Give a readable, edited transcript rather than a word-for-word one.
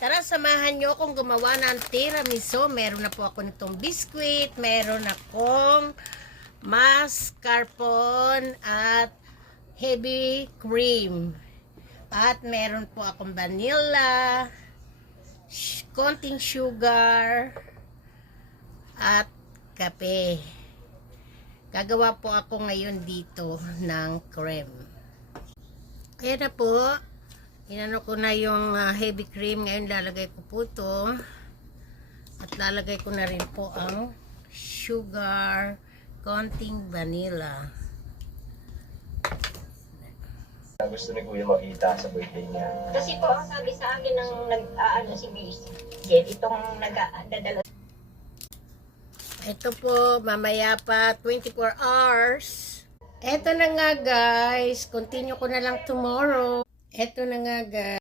Tara, samahan nyo akong gumawa ng tiramisu. Meron na po ako nitong biscuit, meron akong mascarpone at heavy cream. At meron po akong vanilla, konting sugar, at kape. Gagawa po ako ngayon dito ng cream. Ayan na po. Inano ko na yung heavy cream. Ngayon lalagay ko po ito. At lalagay ko na rin po ang sugar, konting vanilla. Gusto ni Kuya makita sa birthday niya. Kasi po, ang sabi sa akin ng nag-aano si Miss Jen, itong nag-dadala. Ito po, mamaya pa 24 hours. Ito na nga guys. Continue ko na lang tomorrow. Ito na nga guys.